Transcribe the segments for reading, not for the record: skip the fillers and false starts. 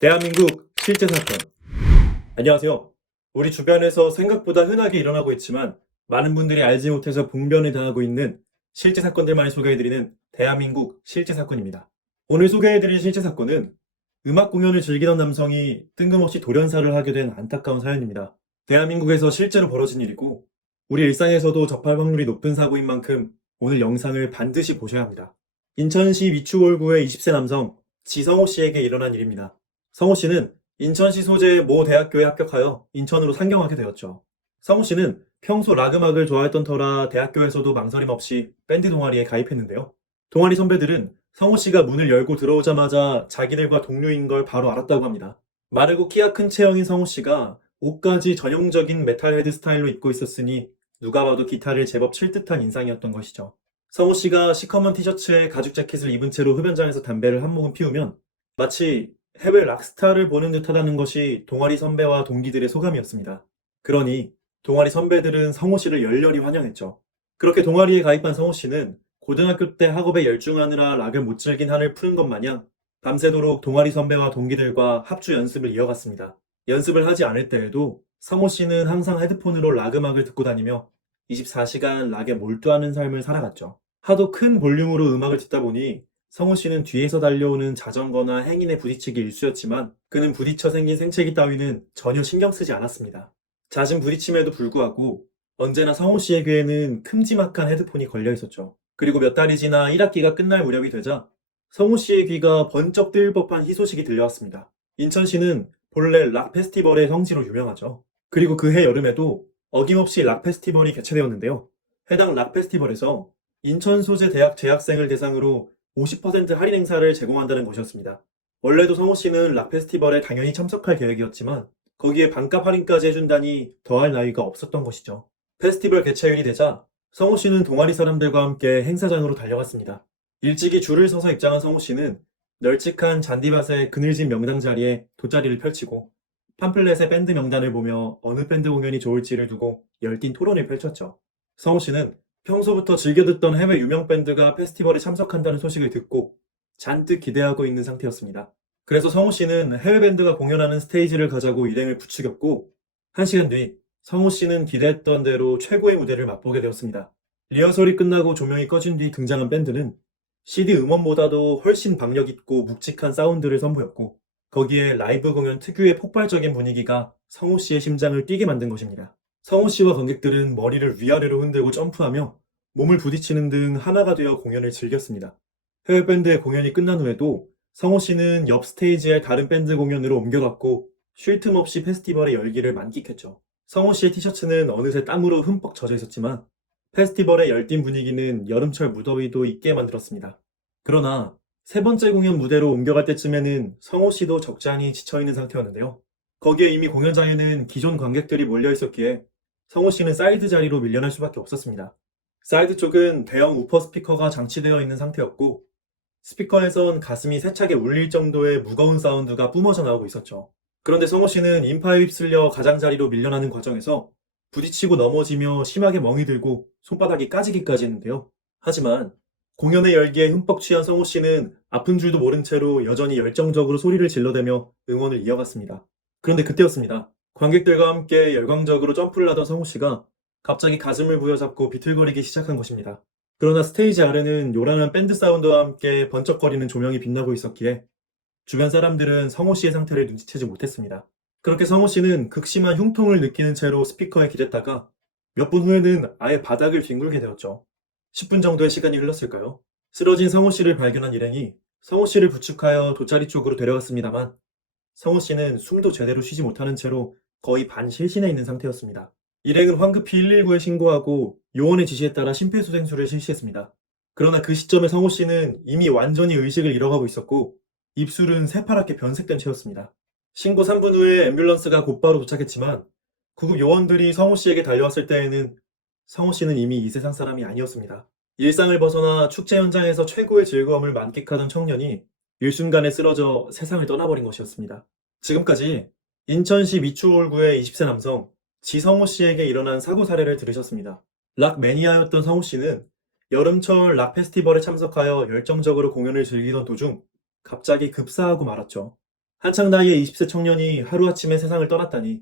대한민국 실제 사건. 안녕하세요. 우리 주변에서 생각보다 흔하게 일어나고 있지만 많은 분들이 알지 못해서 봉변을 당하고 있는 실제 사건들만을 소개해드리는 대한민국 실제 사건입니다. 오늘 소개해드릴 실제 사건은 음악 공연을 즐기던 남성이 뜬금없이 돌연사를 하게 된 안타까운 사연입니다. 대한민국에서 실제로 벌어진 일이고 우리 일상에서도 접할 확률이 높은 사고인 만큼 오늘 영상을 반드시 보셔야 합니다. 인천시 미추홀구의 20세 남성 지성호 씨에게 일어난 일입니다. 성호 씨는 인천시 소재의 모 대학교에 합격하여 인천으로 상경하게 되었죠. 성호 씨는 평소 락 음악을 좋아했던 터라 대학교에서도 망설임 없이 밴드 동아리에 가입했는데요. 동아리 선배들은 성호 씨가 문을 열고 들어오자마자 자기들과 동료인 걸 바로 알았다고 합니다. 마르고 키가 큰 체형인 성호 씨가 옷까지 전형적인 메탈 헤드 스타일로 입고 있었으니 누가 봐도 기타를 제법 칠 듯한 인상이었던 것이죠. 성호 씨가 시커먼 티셔츠에 가죽 자켓을 입은 채로 흡연장에서 담배를 한 모금 피우면 마치 해외 락스타를 보는 듯하다는 것이 동아리 선배와 동기들의 소감이었습니다. 그러니 동아리 선배들은 성호 씨를 열렬히 환영했죠. 그렇게 동아리에 가입한 성호 씨는 고등학교 때 학업에 열중하느라 락을 못 즐긴 한을 푸는 것 마냥 밤새도록 동아리 선배와 동기들과 합주 연습을 이어갔습니다. 연습을 하지 않을 때에도 성호 씨는 항상 헤드폰으로 락 음악을 듣고 다니며 24시간 락에 몰두하는 삶을 살아갔죠. 하도 큰 볼륨으로 음악을 듣다 보니 성우 씨는 뒤에서 달려오는 자전거나 행인에 부딪히기 일쑤였지만 그는 부딪혀 생긴 생채기 따위는 전혀 신경 쓰지 않았습니다. 잦은 부딪힘에도 불구하고 언제나 성우 씨의 귀에는 큼지막한 헤드폰이 걸려 있었죠. 그리고 몇 달이 지나 1학기가 끝날 무렵이 되자 성우 씨의 귀가 번쩍 뜨일 법한 희소식이 들려왔습니다. 인천시는 본래 락 페스티벌의 성지로 유명하죠. 그리고 그해 여름에도 어김없이 락 페스티벌이 개최되었는데요. 해당 락 페스티벌에서 인천 소재 대학 재학생을 대상으로 50% 할인 행사를 제공한다는 것이었습니다. 원래도 성호 씨는 락 페스티벌에 당연히 참석할 계획이었지만 거기에 반값 할인까지 해준다니 더할 나위가 없었던 것이죠. 페스티벌 개최일이 되자 성호 씨는 동아리 사람들과 함께 행사장으로 달려갔습니다. 일찍이 줄을 서서 입장한 성호 씨는 널찍한 잔디밭의 그늘진 명당 자리에 돗자리를 펼치고 팜플렛의 밴드 명단을 보며 어느 밴드 공연이 좋을지를 두고 열띤 토론을 펼쳤죠. 성호 씨는 평소부터 즐겨 듣던 해외 유명 밴드가 페스티벌에 참석한다는 소식을 듣고 잔뜩 기대하고 있는 상태였습니다. 그래서 성호 씨는 해외 밴드가 공연하는 스테이지를 가자고 일행을 부추겼고 1시간 뒤 성호 씨는 기대했던 대로 최고의 무대를 맛보게 되었습니다. 리허설이 끝나고 조명이 꺼진 뒤 등장한 밴드는 CD 음원보다도 훨씬 박력 있고 묵직한 사운드를 선보였고 거기에 라이브 공연 특유의 폭발적인 분위기가 성호 씨의 심장을 뛰게 만든 것입니다. 성호 씨와 관객들은 머리를 위아래로 흔들고 점프하며 몸을 부딪히는 등 하나가 되어 공연을 즐겼습니다. 해외 밴드의 공연이 끝난 후에도 성호 씨는 옆 스테이지의 다른 밴드 공연으로 옮겨갔고 쉴 틈 없이 페스티벌의 열기를 만끽했죠. 성호 씨의 티셔츠는 어느새 땀으로 흠뻑 젖어 있었지만 페스티벌의 열띤 분위기는 여름철 무더위도 잊게 만들었습니다. 그러나 세 번째 공연 무대로 옮겨갈 때쯤에는 성호 씨도 적잖이 지쳐있는 상태였는데요. 거기에 이미 공연장에는 기존 관객들이 몰려 있었기에 성호 씨는 사이드 자리로 밀려날 수밖에 없었습니다. 사이드 쪽은 대형 우퍼 스피커가 장치되어 있는 상태였고 스피커에선 가슴이 세차게 울릴 정도의 무거운 사운드가 뿜어져 나오고 있었죠. 그런데 성호 씨는 인파에 휩쓸려 가장자리로 밀려나는 과정에서 부딪히고 넘어지며 심하게 멍이 들고 손바닥이 까지기까지 했는데요. 하지만 공연의 열기에 흠뻑 취한 성호 씨는 아픈 줄도 모른 채로 여전히 열정적으로 소리를 질러대며 응원을 이어갔습니다. 그런데 그때였습니다. 관객들과 함께 열광적으로 점프를 하던 성호 씨가 갑자기 가슴을 부여잡고 비틀거리기 시작한 것입니다. 그러나 스테이지 아래는 요란한 밴드 사운드와 함께 번쩍거리는 조명이 빛나고 있었기에 주변 사람들은 성호 씨의 상태를 눈치채지 못했습니다. 그렇게 성호 씨는 극심한 흉통을 느끼는 채로 스피커에 기댔다가 몇 분 후에는 아예 바닥을 뒹굴게 되었죠. 10분 정도의 시간이 흘렀을까요? 쓰러진 성호 씨를 발견한 일행이 성호 씨를 부축하여 돗자리 쪽으로 데려갔습니다만 성호 씨는 숨도 제대로 쉬지 못하는 채로 거의 반실신해 있는 상태였습니다. 일행은 황급히 119에 신고하고 요원의 지시에 따라 심폐소생술을 실시했습니다. 그러나 그 시점에 성호 씨는 이미 완전히 의식을 잃어가고 있었고 입술은 새파랗게 변색된 채였습니다. 신고 3분 후에 앰뷸런스가 곧바로 도착했지만 구급 요원들이 성호 씨에게 달려왔을 때에는 성호 씨는 이미 이 세상 사람이 아니었습니다. 일상을 벗어나 축제 현장에서 최고의 즐거움을 만끽하던 청년이 일순간에 쓰러져 세상을 떠나버린 것이었습니다. 지금까지 인천시 미추홀구의 20세 남성 지성호 씨에게 일어난 사고 사례를 들으셨습니다. 락 매니아였던 성호 씨는 여름철 락 페스티벌에 참석하여 열정적으로 공연을 즐기던 도중 갑자기 급사하고 말았죠. 한창 나이의 20세 청년이 하루아침에 세상을 떠났다니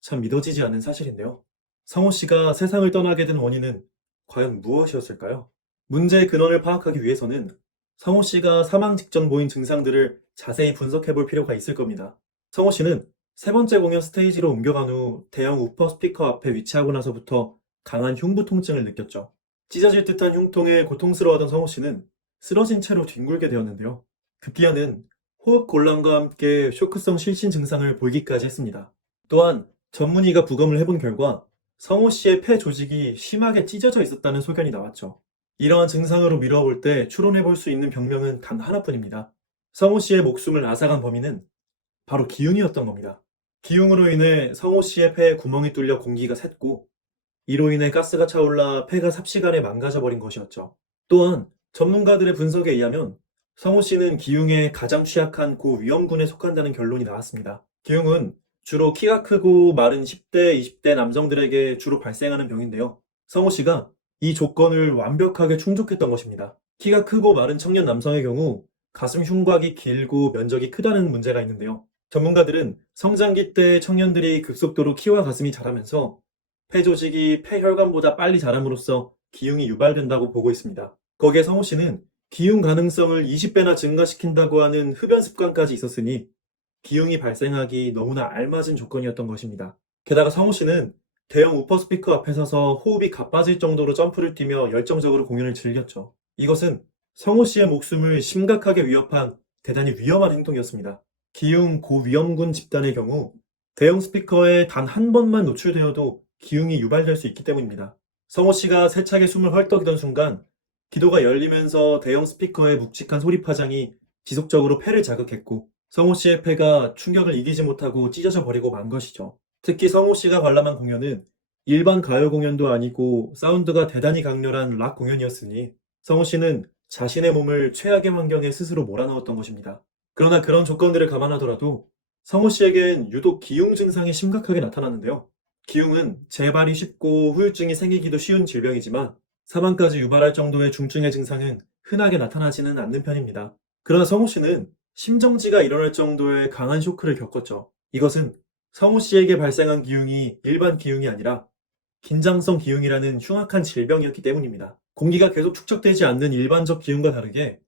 참 믿어지지 않는 사실인데요. 성호 씨가 세상을 떠나게 된 원인은 과연 무엇이었을까요? 문제의 근원을 파악하기 위해서는 성호 씨가 사망 직전 보인 증상들을 자세히 분석해 볼 필요가 있을 겁니다. 성호 씨는 세 번째 공연 스테이지로 옮겨간 후 대형 우퍼 스피커 앞에 위치하고 나서부터 강한 흉부 통증을 느꼈죠. 찢어질 듯한 흉통에 고통스러워하던 성호 씨는 쓰러진 채로 뒹굴게 되었는데요. 급기야는 호흡 곤란과 함께 쇼크성 실신 증상을 보이기까지 했습니다. 또한 전문의가 부검을 해본 결과 성호 씨의 폐 조직이 심하게 찢어져 있었다는 소견이 나왔죠. 이러한 증상으로 미뤄볼 때 추론해 볼 수 있는 병명은 단 하나뿐입니다. 성호 씨의 목숨을 앗아간 범인은 바로 기흉이었던 겁니다. 기흉으로 인해 성호 씨의 폐에 구멍이 뚫려 공기가 샜고, 이로 인해 가스가 차올라 폐가 삽시간에 망가져버린 것이었죠. 또한 전문가들의 분석에 의하면 성호 씨는 기흉에 가장 취약한 고위험군에 속한다는 결론이 나왔습니다. 기흉은 주로 키가 크고 마른 10대, 20대 남성들에게 주로 발생하는 병인데요. 성호 씨가 이 조건을 완벽하게 충족했던 것입니다. 키가 크고 마른 청년 남성의 경우 가슴 흉곽이 길고 면적이 크다는 문제가 있는데요. 전문가들은 성장기 때 청년들이 급속도로 키와 가슴이 자라면서 폐 조직이 폐혈관보다 빨리 자람으로써 기흉이 유발된다고 보고 있습니다. 거기에 성호 씨는 기흉 가능성을 20배나 증가시킨다고 하는 흡연 습관까지 있었으니 기흉이 발생하기 너무나 알맞은 조건이었던 것입니다. 게다가 성호 씨는 대형 우퍼 스피커 앞에 서서 호흡이 가빠질 정도로 점프를 뛰며 열정적으로 공연을 즐겼죠. 이것은 성호 씨의 목숨을 심각하게 위협한 대단히 위험한 행동이었습니다. 기흉 고위험군 집단의 경우 대형 스피커에 단 한 번만 노출되어도 기흉이 유발될 수 있기 때문입니다. 성호 씨가 세차게 숨을 헐떡이던 순간 기도가 열리면서 대형 스피커의 묵직한 소리 파장이 지속적으로 폐를 자극했고, 성호 씨의 폐가 충격을 이기지 못하고 찢어져 버리고 만 것이죠. 특히 성호 씨가 관람한 공연은 일반 가요 공연도 아니고 사운드가 대단히 강렬한 락 공연이었으니 성호 씨는 자신의 몸을 최악의 환경에 스스로 몰아넣었던 것입니다. 그러나 그런 조건들을 감안하더라도 성호 씨에겐 유독 기흉 증상이 심각하게 나타났는데요. 기흉은 재발이 쉽고 후유증이 생기기도 쉬운 질병이지만 사망까지 유발할 정도의 중증의 증상은 흔하게 나타나지는 않는 편입니다. 그러나 성호 씨는 심정지가 일어날 정도의 강한 쇼크를 겪었죠. 이것은 성호 씨에게 발생한 기흉이 일반 기흉이 아니라 긴장성 기흉이라는 흉악한 질병이었기 때문입니다. 공기가 계속 축적되지 않는 일반적 기흉과 다르게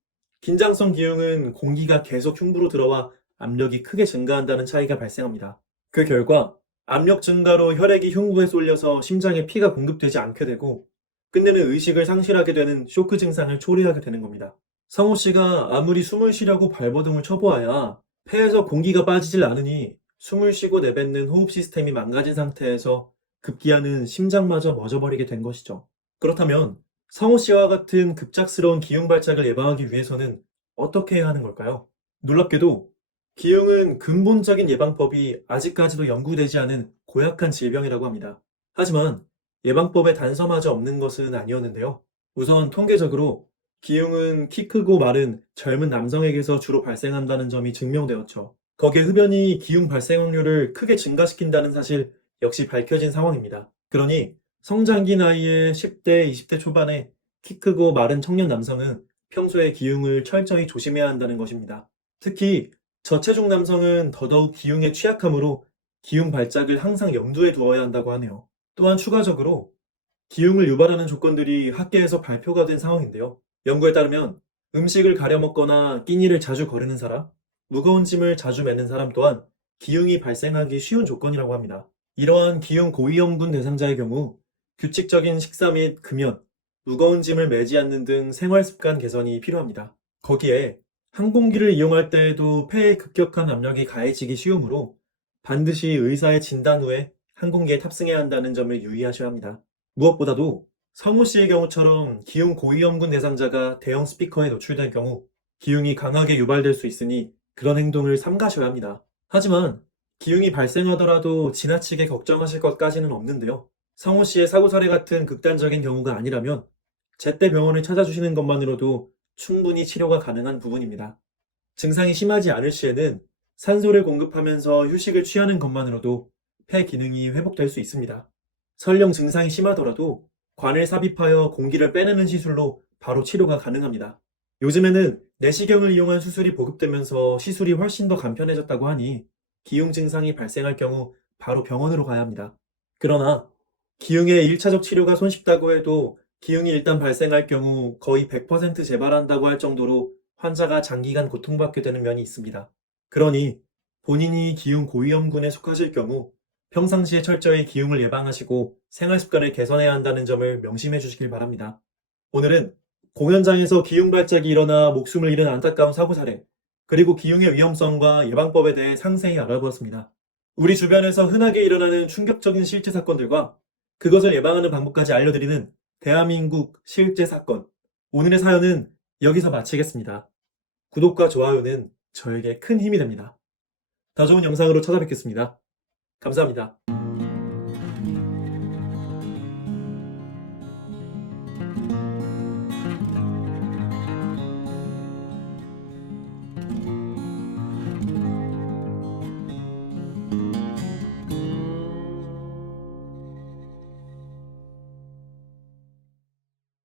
긴장성 기흉은 공기가 계속 흉부로 들어와 압력이 크게 증가한다는 차이가 발생합니다. 그 결과 압력 증가로 혈액이 흉부에 쏠려서 심장에 피가 공급되지 않게 되고 끝내는 의식을 상실하게 되는 쇼크 증상을 초래하게 되는 겁니다. 성호 씨가 아무리 숨을 쉬려고 발버둥을 쳐보아야 폐에서 공기가 빠지질 않으니 숨을 쉬고 내뱉는 호흡 시스템이 망가진 상태에서 급기야는 심장마저 멎어버리게 된 것이죠. 그렇다면 성호 씨와 같은 급작스러운 기흉 발작을 예방하기 위해서는 어떻게 해야 하는 걸까요? 놀랍게도 기흉은 근본적인 예방법이 아직까지도 연구되지 않은 고약한 질병이라고 합니다. 하지만 예방법에 단서마저 없는 것은 아니었는데요. 우선 통계적으로 기흉은 키 크고 마른 젊은 남성에게서 주로 발생한다는 점이 증명되었죠. 거기에 흡연이 기흉 발생 확률을 크게 증가시킨다는 사실 역시 밝혀진 상황입니다. 그러니 성장기 나이의 10대, 20대 초반에 키 크고 마른 청년 남성은 평소에 기흉을 철저히 조심해야 한다는 것입니다. 특히 저체중 남성은 더더욱 기흉에 취약하므로 기흉 발작을 항상 염두에 두어야 한다고 하네요. 또한 추가적으로 기흉을 유발하는 조건들이 학계에서 발표가 된 상황인데요. 연구에 따르면 음식을 가려 먹거나 끼니를 자주 거르는 사람, 무거운 짐을 자주 메는 사람 또한 기흉이 발생하기 쉬운 조건이라고 합니다. 이러한 기흉 고위험군 대상자의 경우 규칙적인 식사 및 금연, 무거운 짐을 메지 않는 등 생활 습관 개선이 필요합니다. 거기에 항공기를 이용할 때에도 폐에 급격한 압력이 가해지기 쉬우므로 반드시 의사의 진단 후에 항공기에 탑승해야 한다는 점을 유의하셔야 합니다. 무엇보다도 성우 씨의 경우처럼 기흉 고위험군 대상자가 대형 스피커에 노출된 경우 기흉이 강하게 유발될 수 있으니 그런 행동을 삼가셔야 합니다. 하지만 기흉이 발생하더라도 지나치게 걱정하실 것까지는 없는데요. 성우 씨의 사고 사례 같은 극단적인 경우가 아니라면 제때 병원을 찾아주시는 것만으로도 충분히 치료가 가능한 부분입니다. 증상이 심하지 않을 시에는 산소를 공급하면서 휴식을 취하는 것만으로도 폐 기능이 회복될 수 있습니다. 설령 증상이 심하더라도 관을 삽입하여 공기를 빼내는 시술로 바로 치료가 가능합니다. 요즘에는 내시경을 이용한 수술이 보급되면서 시술이 훨씬 더 간편해졌다고 하니 기흉 증상이 발생할 경우 바로 병원으로 가야 합니다. 그러나 기흉의 1차적 치료가 손쉽다고 해도 기흉이 일단 발생할 경우 거의 100% 재발한다고 할 정도로 환자가 장기간 고통받게 되는 면이 있습니다. 그러니 본인이 기흉 고위험군에 속하실 경우 평상시에 철저히 기흉을 예방하시고 생활 습관을 개선해야 한다는 점을 명심해 주시길 바랍니다. 오늘은 공연장에서 기흉 발작이 일어나 목숨을 잃은 안타까운 사고 사례, 그리고 기흉의 위험성과 예방법에 대해 상세히 알아보았습니다. 우리 주변에서 흔하게 일어나는 충격적인 실제 사건들과 그것을 예방하는 방법까지 알려드리는 대한민국 실제 사건. 오늘의 사연은 여기서 마치겠습니다. 구독과 좋아요는 저에게 큰 힘이 됩니다. 더 좋은 영상으로 찾아뵙겠습니다. 감사합니다.